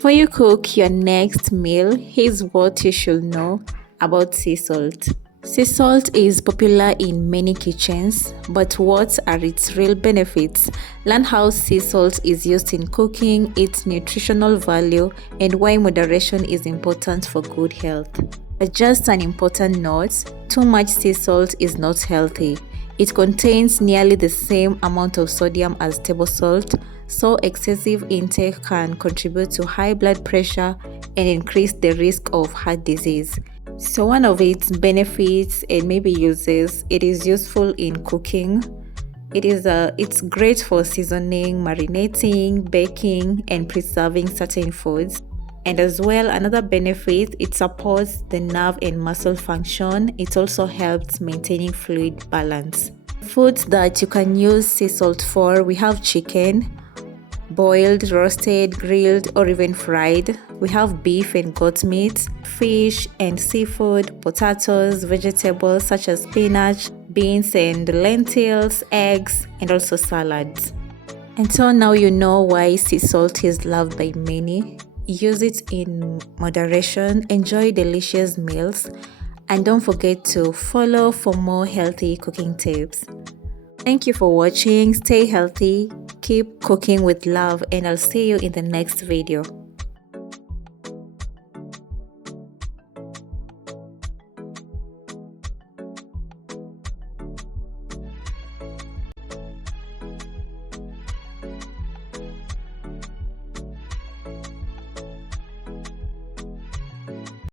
Before you cook your next meal, here's what you should know about sea salt. Sea salt is popular in many kitchens, but what are its real benefits? Learn how sea salt is used in cooking, its nutritional value, and why moderation is important for good health. But just an important note, too much sea salt is not healthy. It contains nearly the same amount of sodium as table salt, so excessive intake can contribute to high blood pressure and increase the risk of heart disease. So one of its benefits and maybe uses, it is useful in cooking. It's great for seasoning, marinating, baking, and preserving certain foods. And as well, another benefit, it supports the nerve and muscle function. It also helps maintaining fluid balance. Foods that you can use sea salt for, we have chicken, boiled, roasted, grilled, or even fried. We have beef and goat meat, fish and seafood, potatoes, vegetables such as spinach, beans and lentils, eggs, and also salads. And so now you know why sea salt is loved by many. Use it in moderation, enjoy delicious meals, and don't forget to follow for more healthy cooking tips. Thank you for watching. Stay healthy, keep cooking with love, and I'll see you in the next video.